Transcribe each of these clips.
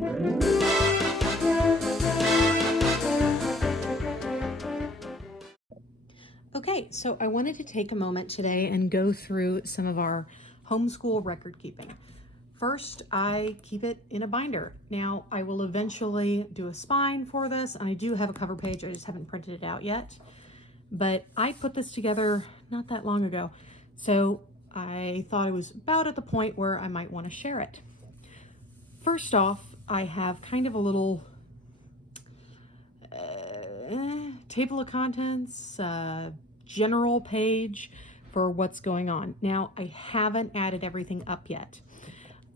Okay, so I wanted to take a moment today and go through some of our homeschool record keeping. First, I keep it in a binder. Now, I will eventually do a spine for this, and I do have a cover page. I just haven't printed it out yet. But I put this together not that long ago, so I thought it was about at the point where I might want to share it. First off, I have kind of a little table of contents, general page for what's going on. Now, I haven't added everything up yet.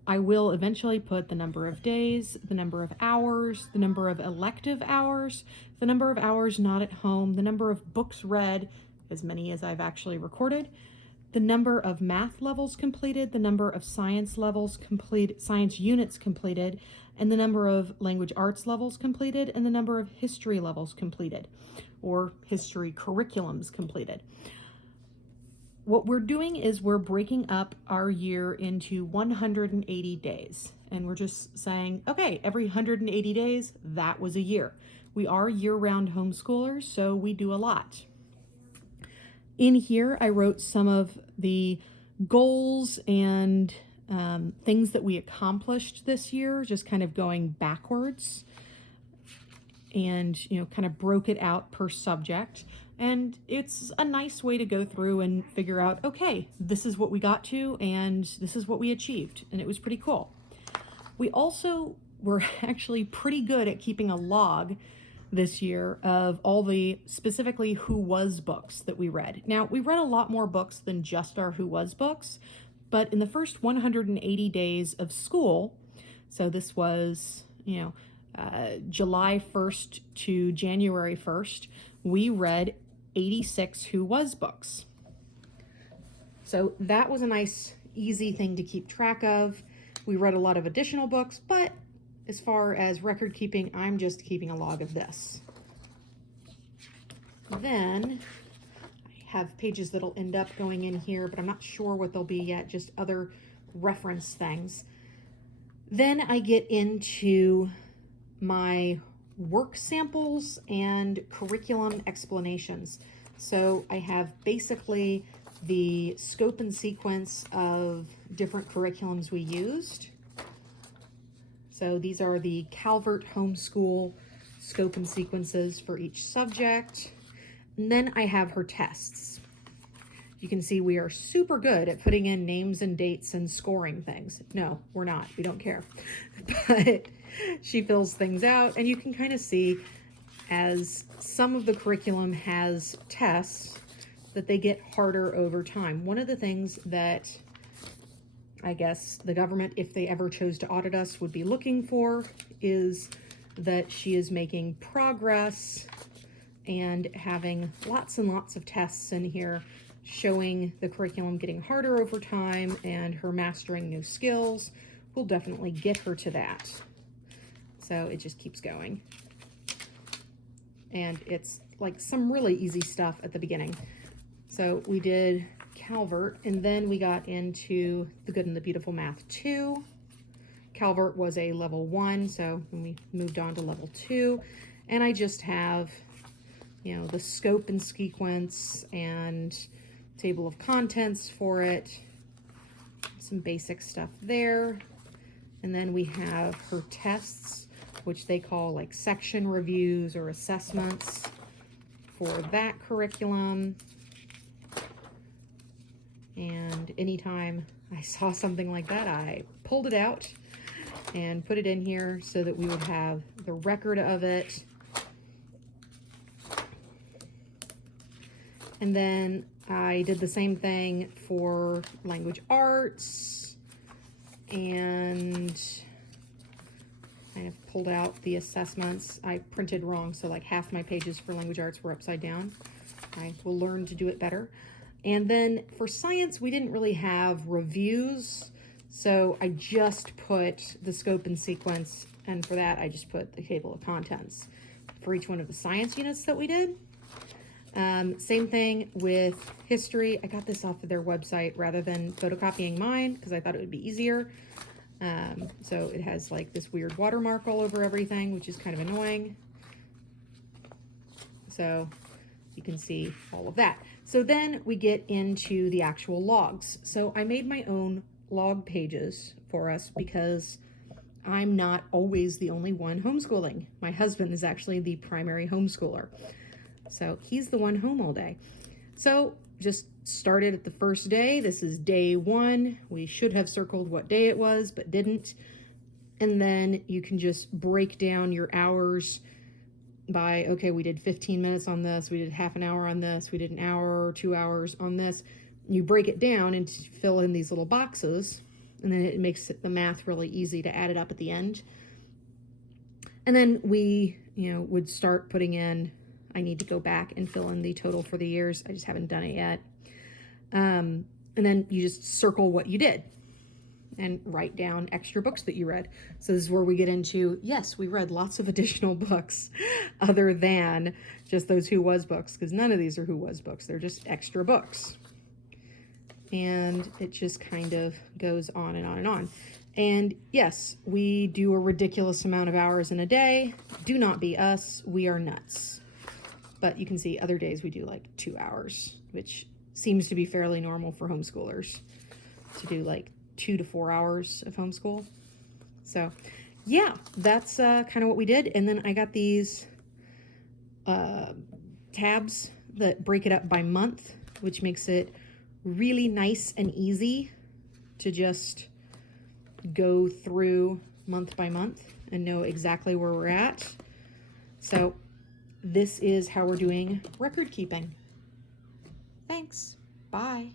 I will eventually put the number of days, the number of hours, the number of elective hours, the number of hours not at home, the number of books read, as many as I've actually recorded, the number of math levels completed, the number of science levels complete, science units completed, and the number of language arts levels completed, and the number of history levels completed, or history curriculums completed. What we're doing is we're breaking up our year into 180 days, and we're just saying, okay, every 180 days, that was a year. We are year-round homeschoolers, so we do a lot. In here, I wrote some of the goals and things that we accomplished this year, just kind of going backwards, and kind of broke it out per subject. And it's a nice way to go through and figure out, okay, this is what we got to, and this is what we achieved, and it was pretty cool. We also were actually pretty good at keeping a log this year of all the specifically Who Was books that we read. Now, we read a lot more books than just our Who Was books, but in the first 180 days of school, so this was, July 1st to January 1st, we read 86 Who Was books. So that was a nice, easy thing to keep track of. We read a lot of additional books, but as far as record keeping, I'm just keeping a log of this. Then I have pages that'll end up going in here, but I'm not sure what they'll be yet, just other reference things. Then I get into my work samples and curriculum explanations. So I have basically the scope and sequence of different curriculums we used. So these are the Calvert Homeschool scope and sequences for each subject. And then I have her tests. You can see we are super good at putting in names and dates and scoring things. No, we're not. We don't care. But she fills things out, and you can kind of see as some of the curriculum has tests that they get harder over time. One of the things that I guess the government, if they ever chose to audit us, would be looking for is that she is making progress and having lots and lots of tests in here showing the curriculum getting harder over time and her mastering new skills. We'll definitely get her to that. So it just keeps going. And it's like some really easy stuff at the beginning. So we did Calvert, and then we got into The Good and the Beautiful Math 2. Calvert was a level 1, so when we moved on to level 2, and I just have, the scope and sequence and table of contents for it, some basic stuff there, and then we have her tests, which they call like section reviews or assessments for that curriculum. And anytime I saw something like that, I pulled it out and put it in here so that we would have the record of it. And then I did the same thing for language arts, and I have pulled out the assessments. I printed wrong, so like half my pages for language arts were upside down. I will learn to do it better. And then for science, we didn't really have reviews, so I just put the scope and sequence, and for that I just put the table of contents for each one of the science units that we did. Same thing with history. I got this off of their website rather than photocopying mine because I thought it would be easier. So it has like this weird watermark all over everything, which is kind of annoying. So you can see all of that. So then we get into the actual logs. So I made my own log pages for us because I'm not always the only one homeschooling. My husband is actually the primary homeschooler. So he's the one home all day. So just started at the first day. This is day 1. We should have circled what day it was, but didn't. And then you can just break down your hours by, okay, we did 15 minutes on this, we did half an hour on this, we did an hour or 2 hours on this. You break it down and fill in these little boxes, and then it makes the math really easy to add it up at the end. And then we, would start putting in, I need to go back and fill in the total for the years. I just haven't done it yet. And then you just circle what you did and write down extra books that you read. So this is where we get into, yes, we read lots of additional books other than just those Who Was books, because none of these are Who Was books. They're just extra books. And it just kind of goes on and on and on. And yes, we do a ridiculous amount of hours in a day. Do not be us. We are nuts. But you can see other days we do like 2 hours, which seems to be fairly normal for homeschoolers to do like 2 to 4 hours of homeschool. So yeah, that's kind of what we did. And then I got these tabs that break it up by month, which makes it really nice and easy to just go through month by month and know exactly where we're at. So this is how we're doing record keeping. Thanks. Bye.